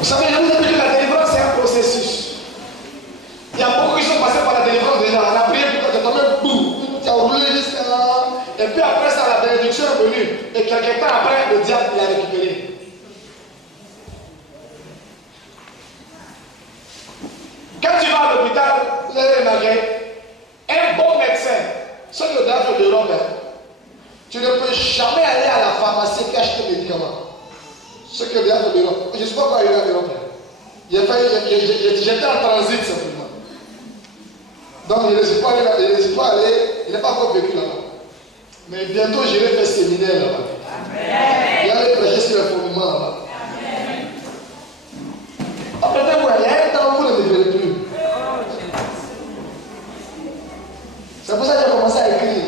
Vous savez, je vous ai dit que la délivrance, c'est un processus. Il y a beaucoup qui sont passés par la délivrance déjà. On a prié pour que tu tombes, boum, tu as roulé jusqu'à là. Et puis après ça, la bénédiction est venue. Et quelques temps après, le diable l'a récupéré. Quand tu vas à l'hôpital, vous allez remarquer, un bon médecin, ce que le diable de l'homme, tu ne peux jamais aller à la pharmacie et acheter des médicaments. Ce que le diable de l'homme. Je ne sais pas quoi il y a de l'homme. J'étais en transit simplement. Donc il ne s'est pas allé, il n'a pas encore vécu là-bas. Mais bientôt j'irai faire séminaire là-bas. Il allait prêcher sur le fondement là-bas. Après, il y a un temps où vous ne me verrez plus. C'est pour ça que j'ai commencé à écrire.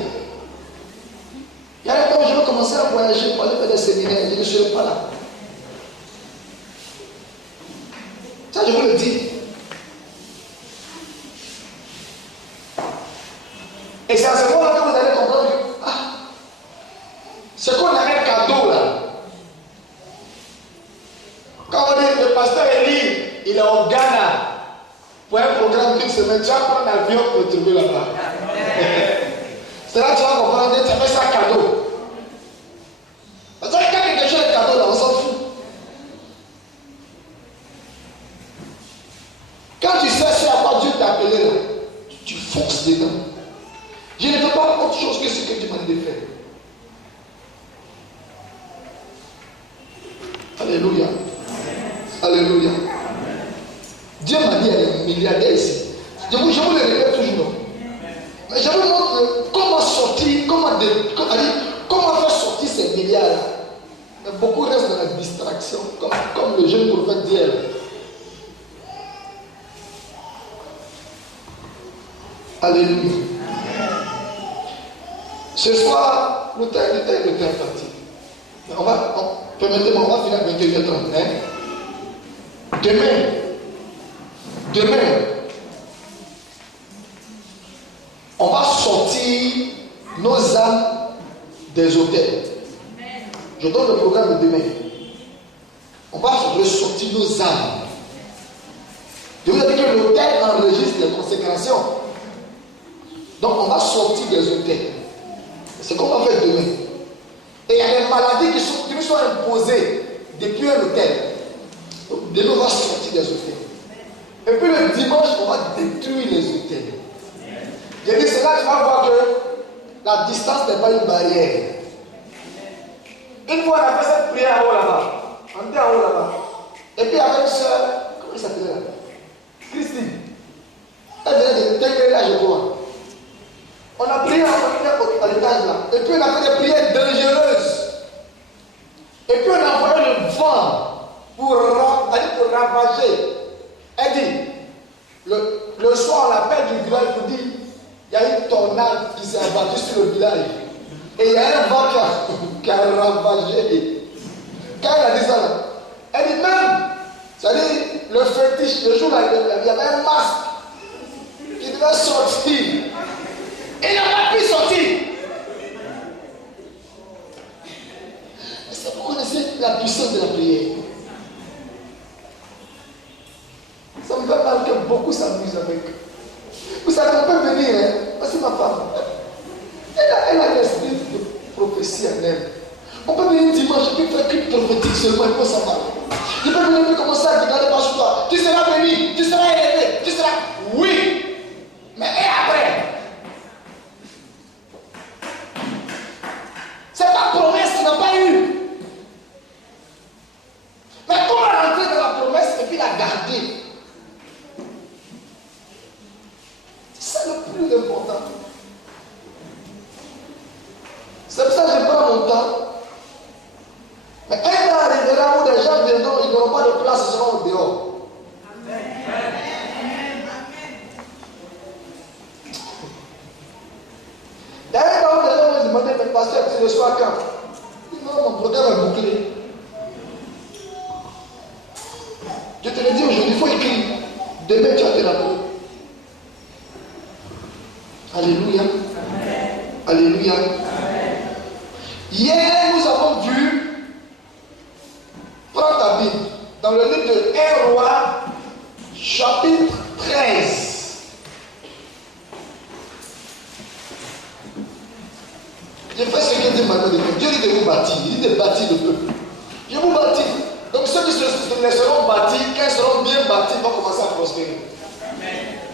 Il y a un temps où je vais commencer à voyager pour aller faire des séminaires. Je ne serai pas là. Ça, je vous le dis. Et c'est à ce moment-là que vous allez comprendre que ce qu'on appelle cadeau là. Quand on dit le pasteur Elie, il est au Ghana pour un programme d'une semaine, tu vas prendre l'avion pour te trouver là-bas. C'est là que tu vas comprendre que tu as fait ça cadeau. Parce que quand quelque chose est cadeau là, on s'en fout. Quand tu sais ce à quoi Dieu t'a appelé là, tu fonces dedans. Je ne fais pas autre chose que ce que tu m'as dit de faire. Alléluia. Alléluia. Dieu m'a dit, il y a des milliardaires ici. Je vous le répète toujours. Mais je vous montre comment sortir, comment faire sortir ces milliards-là. Mais beaucoup restent dans la distraction, comme le jeune prophète d'hier. Alléluia. Ce soir, le temps est parti. Permettez-moi, on va finir à 21h30. Demain, on va sortir nos âmes des hôtels. Je donne le programme de demain. On va ressortir nos âmes. Je vous ai dit que l'hôtel enregistre les consécrations. Donc on va sortir des hôtels. C'est ce qu'on va faire demain. Et il y a des maladies qui nous sont imposées depuis un hôtel. Donc demain on va sortir des hôtels. Et puis le dimanche, on va détruire les hôtels. J'ai dit, c'est là que tu vas voir que la distance n'est pas une barrière. Une fois, on a fait cette prière en haut là-bas. On était en haut là-bas. Et puis avec soeur, comment il s'appelait là? Christine. Elle venait de Tégré là, je crois. On a prié à l'étage là. Et puis on a fait des prières dangereuses. Et puis on a envoyé le vent pour ravager. Elle dit, le soir, on appelle du village pour dire, il y a une tornade qui s'est abattue sur le village. Et il y a un vent qui a ravagé. Quand elle a dit ça, là, elle dit même, c'est-à-dire le fétiche, le jour là, il y avait un masque qui devait sortir. Et il n'a pas pu sortir. Est-ce que vous connaissez la puissance de la prière? Ça me fait mal que beaucoup s'amusent avec. Vous savez, on peut venir, hein? Parce que ma femme, elle a l'esprit de prophétie en elle. On peut venir dimanche et puis faire qu'une prophétique seulement, il faut savoir. Je peux venir et commencer à déclarer par sur toi. Tu seras béni, tu seras élevé, tu seras. Oui! Mais et après? C'est ta promesse qui n'a pas eu. Mais comment rentrer dans la promesse et puis la garder? C'est le plus important. C'est pour ça que je prends mon temps. Mais un temps arrivera où des gens viendront, ils n'auront pas de place, ils seront au dehors. Il y a un temps où des gens vont demander, mais pasteur, c'est le soir quand? Non, mon programme est bouclé. Je te le dis aujourd'hui, il faut écrire. Demain, tu as te rappeler. Alléluia. Alléluia. Hier, nous avons vu, prends ta Bible, dans le livre de 1 Roi, chapitre 13. Je fais ce que Dieu m'a dit. Dieu dit de vous bâtir. Il dit de bâtir le peuple. Je vous bâtis. Donc ceux qui se laisseront bâtir, quand ils seront bien bâtis, vont commencer à prospérer.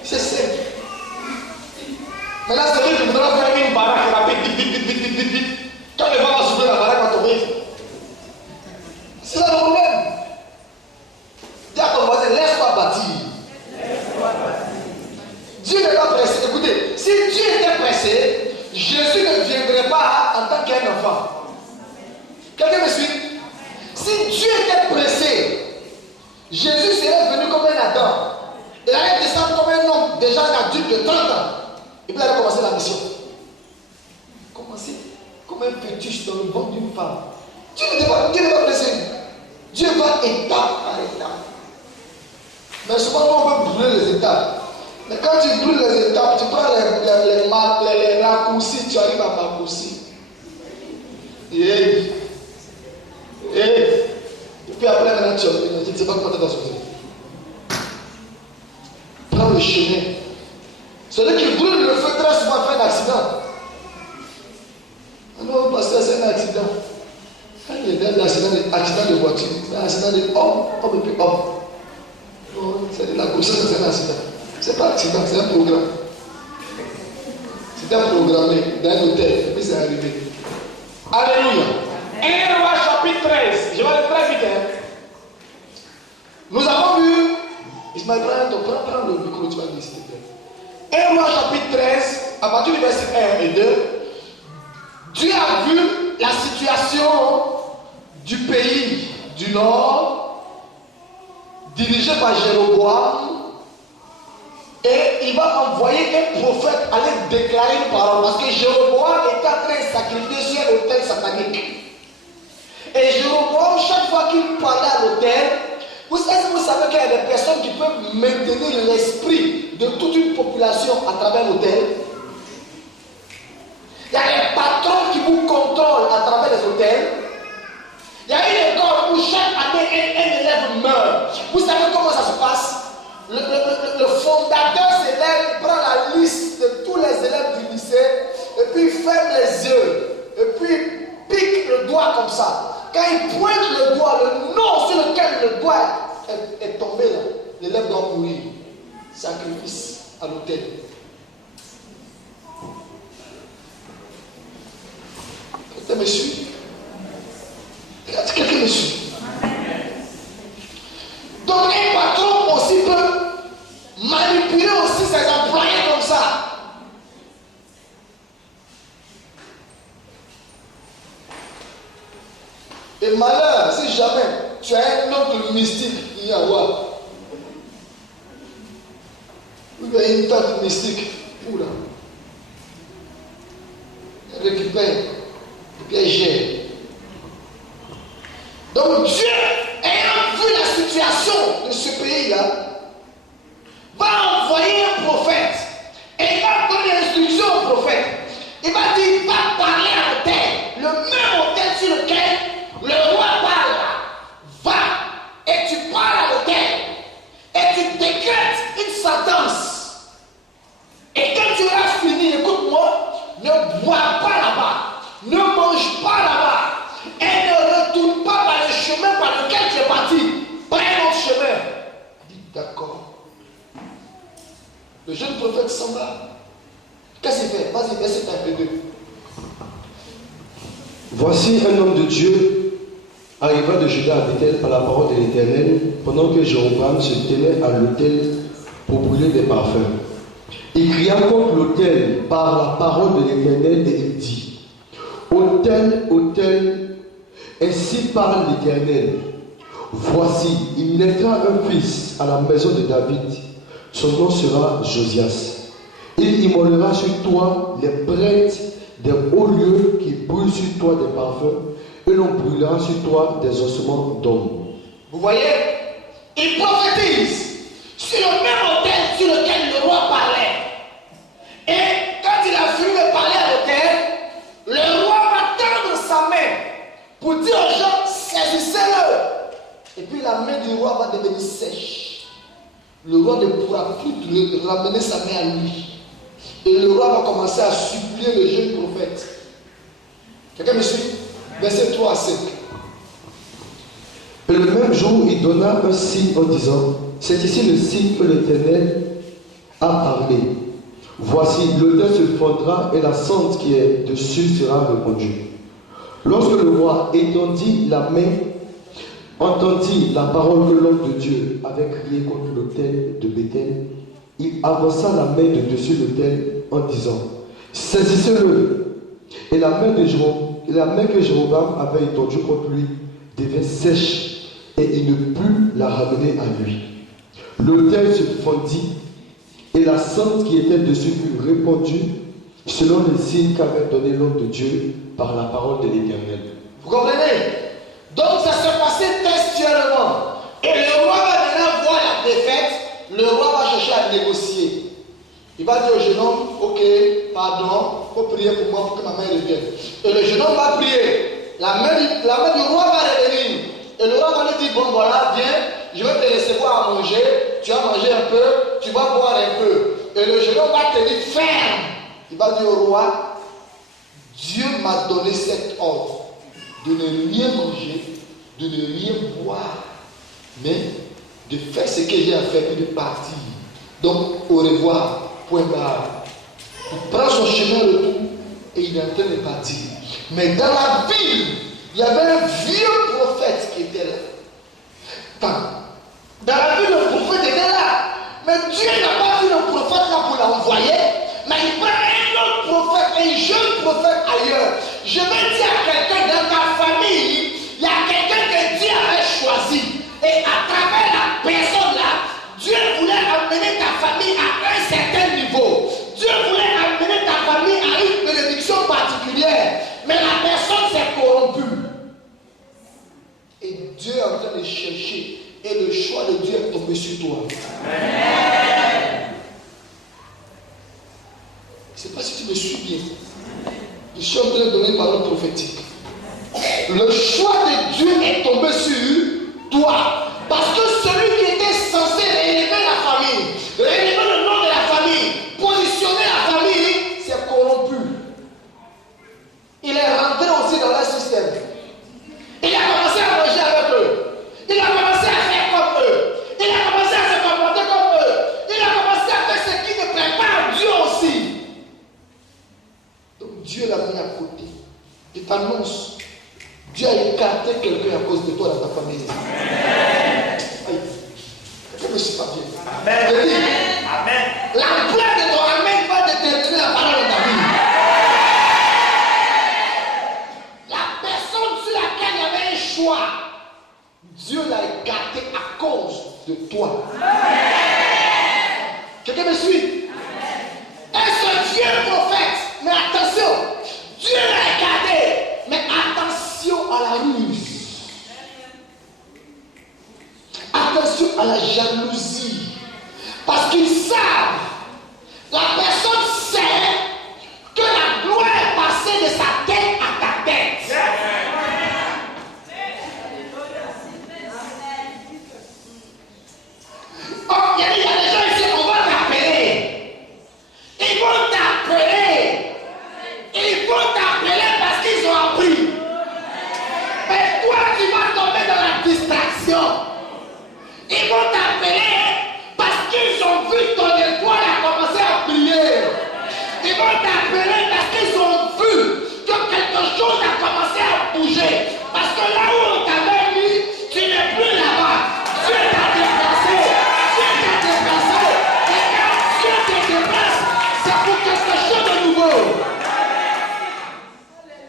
C'est simple. Maintenant, celui qui voudra faire une baraque rapide, vite. Quand le vent va souffler, la baraque va tomber. C'est là le problème. Dis à ton voisin, laisse-toi bâtir. Dieu n'est pas pressé. Écoutez, si Dieu était pressé, Jésus ne viendrait pas en tant qu'un enfant. Quelqu'un me suit? Si Dieu était pressé, Jésus serait venu comme un Adam. Il allait descendre comme un homme, déjà un adulte de 30 ans. Et puis il allait commencer la mission. Commencer comme un fœtus dans le ventre d'une femme. Dieu n'est pas pressé. Dieu va étape par étape. Mais souvent on veut brûler les étapes. Mais quand tu brûles les étapes, tu prends les raccourcis, tu arrives à raccourcir. Et puis après, maintenant, tu ne sais pas comment tu vas sortir. Prends le chemin. Celui qui brûle le feu très souvent fait un accident. Non, parce que c'est un accident. Quand il y a un accident de voiture, c'est un accident de homme et puis homme. C'est de la grossesse, c'est un accident. C'est pas un accident, c'est un programme. C'était programmé dans un hôtel, et puis c'est arrivé. Alléluia. 1 Roi chapitre 13. Je vais aller très vite. Nous avons vu. Ismaël, prends le micro, tu vas dire s'il te plaît. 1 Roi chapitre 13, à partir du verset 1 et 2. Dieu a vu la situation du pays du nord, dirigé par Jéroboam. Et il va envoyer un prophète aller déclarer une parole. Parce que Jéroboam était en train de sacrifier sur l'autel satanique. Et Jéroboam, chaque fois qu'il parlait à l'autel, vous savez qu'il y a des personnes qui peuvent maintenir l'esprit de toute une population à travers l'autel. Il y a des patrons qui vous contrôlent à travers les hôtels. Il y a une école où chaque année un élève meurt. Vous savez comment ça se passe? Le fondateur s'élève, prend la liste de tous les élèves du lycée, et puis ferme les yeux, et puis pique le doigt comme ça. Quand il pointe le doigt, le nom sur lequel le doigt est tombé là, l'élève doit mourir. Sacrifice à l'autel. Quelqu'un me suit? Quelqu'un me suit? Donc un patron aussi peut manipuler aussi ses employés comme ça. Et malheur, si jamais tu as un oncle mystique, il y a quoi? Vous avez une tante mystique, oula. Elle récupère, et puis elle gère. Donc Dieu, ayant vu la situation de ce pays-là, va envoyer un prophète et va donner l'instruction au prophète. Il va dire, va parler à l'autel, le même autel sur lequel le roi parle. Va et tu parles à l'autel et tu décrètes une sentence. Et quand tu auras fini, écoute-moi, ne bois pas là-bas, ne mange pas là-bas et ne retourne pas par le chemin par lequel tu es parti. Prends un autre chemin. Il dit, d'accord. Le jeune prophète s'en va. Qu'est-ce qu'il fait? Vas-y, verset 1 et 2. Voici un homme de Dieu arriva de Juda à Bethel par la parole de l'Éternel, pendant que Jéroboam se tenait à l'autel pour brûler des parfums. Il cria contre l'autel par la parole de l'Éternel et il dit, autel, autel, ainsi parle l'Éternel. Voici, il naîtra un fils à la maison de David. Son nom sera Josias. Il immolera sur toi les prêtres des hauts lieux qui brûlent sur toi des parfums, et l'on brûlera sur toi des ossements d'hommes. Vous voyez, il prophétise sur le même autel sur lequel le roi parlait. Et quand il a fini de parler à l'autel, le roi va tendre sa main pour dire aux gens, saisissez-le. Et puis la main du roi va devenir sèche. Le roi ne pourra plus ramener sa main à lui. Et le roi va commencer à supplier le jeune prophète. Quelqu'un me suit? Verset 3 à 5. Et le même jour, il donna un signe en disant, c'est ici le signe que l'Éternel a parlé. Voici, l'autel se fondra et la cendre qui est dessus sera répandue. Lorsque le roi étendit la main, entendit la parole que l'homme de Dieu avait crié contre l'autel de Béthel, il avança la main de dessus l'autel en disant, saisissez-le. Et la main que Jéroboam avait étendue contre lui devint sèche et il ne put la ramener à lui. L'autel se fondit et la cendre qui était dessus fut répandue selon les signes qu'avait donné l'homme de Dieu par la parole de l'Éternel. Vous comprenez? Donc ça se passait textuellement. Et le roi va maintenant voir la défaite. Le roi va chercher à négocier. Il va dire au jeune homme, ok, pardon, il faut prier pour moi pour que ma main revienne. Et le jeune homme va prier. La main du roi va revenir. Et le roi va lui dire, bon voilà, viens, je vais te recevoir à manger. Tu vas manger un peu, tu vas boire un peu. Et le jeune homme va tenir ferme. Il va dire au roi, Dieu m'a donné cet ordre de ne rien manger, de ne rien boire, mais de faire ce que j'ai à faire et de partir. Donc, au revoir, point barre. Il prend son chemin retour et il est en train de partir. Mais dans la ville, il y avait un vieux prophète qui était là. Dans la ville, le prophète était là. Mais Dieu n'a pas vu le prophète là pour l'envoyer. Mais il prend un autre prophète, un jeune prophète ailleurs. Je vais dire à quelqu'un dans ta famille, il y a quelqu'un que Dieu avait choisi. Et à travers la personne là, Dieu voulait amener ta famille à un certain niveau. Dieu voulait amener ta famille à une bénédiction particulière. Mais la personne s'est corrompue. Et Dieu est en train de chercher. Et le choix de Dieu est tombé sur toi. Amen. Je ne sais pas si tu me suis bien. Je suis en train de donner une parole prophétique. Le choix de Dieu est tombé sur toi. Parce que celui qui était censé élever la famille, élever le nom de la famille, positionner la famille, s'est corrompu. Il est rentré aussi dans leur système. Il a commencé à manger avec eux. Il a commencé à faire comme eux. Il a commencé à se comporter comme eux. Il a commencé à faire ce qui ne plaît pas à Dieu aussi. Donc Dieu l'a mis à côté. Il t'annonce. Dieu a écarté quelqu'un à cause de toi dans ta famille. Amen. Je ne suis pas bien. Amen. Je dis, amen. L'ampleur de ton amen va déterminer la parole de ta vie. La personne sur laquelle il y avait un choix, Dieu l'a écarté à cause de toi. Quelqu'un me suit? Est-ce Dieu prophète? Mais attention, Dieu l'a écarté. Mais attention à la ruse. Attention à la jalousie. Parce qu'ils savent, la personne sait que la gloire est passée de sa tête à ta tête. Oh, il y a des gens ici, on va t'appeler. Ils vont t'appeler. Ils vont t'appeler parce qu'ils ont appris. Mais toi, tu vas tomber dans la distraction. Ils vont t'appeler parce qu'ils ont vu ton étoile a commencé à briller. Ils vont t'appeler parce qu'ils ont vu que quelque chose a commencé à bouger. Parce que là où on t'avait mis, tu n'es plus là-bas. Dieu t'a déplacé. Dieu t'a déplacé. Et quand Dieu te déplace, c'est pour quelque chose de nouveau.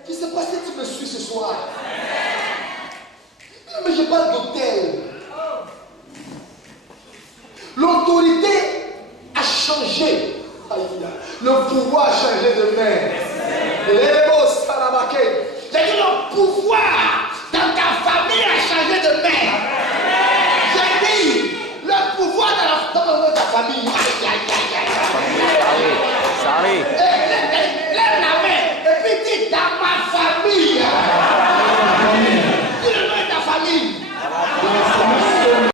Je ne sais pas si tu me suis ce soir. Mais je parle d'hôtel. L'autorité a changé. Le pouvoir a changé de main. J'ai dit le pouvoir dans ta famille a changé de main. J'ai dit le pouvoir dans ta famille.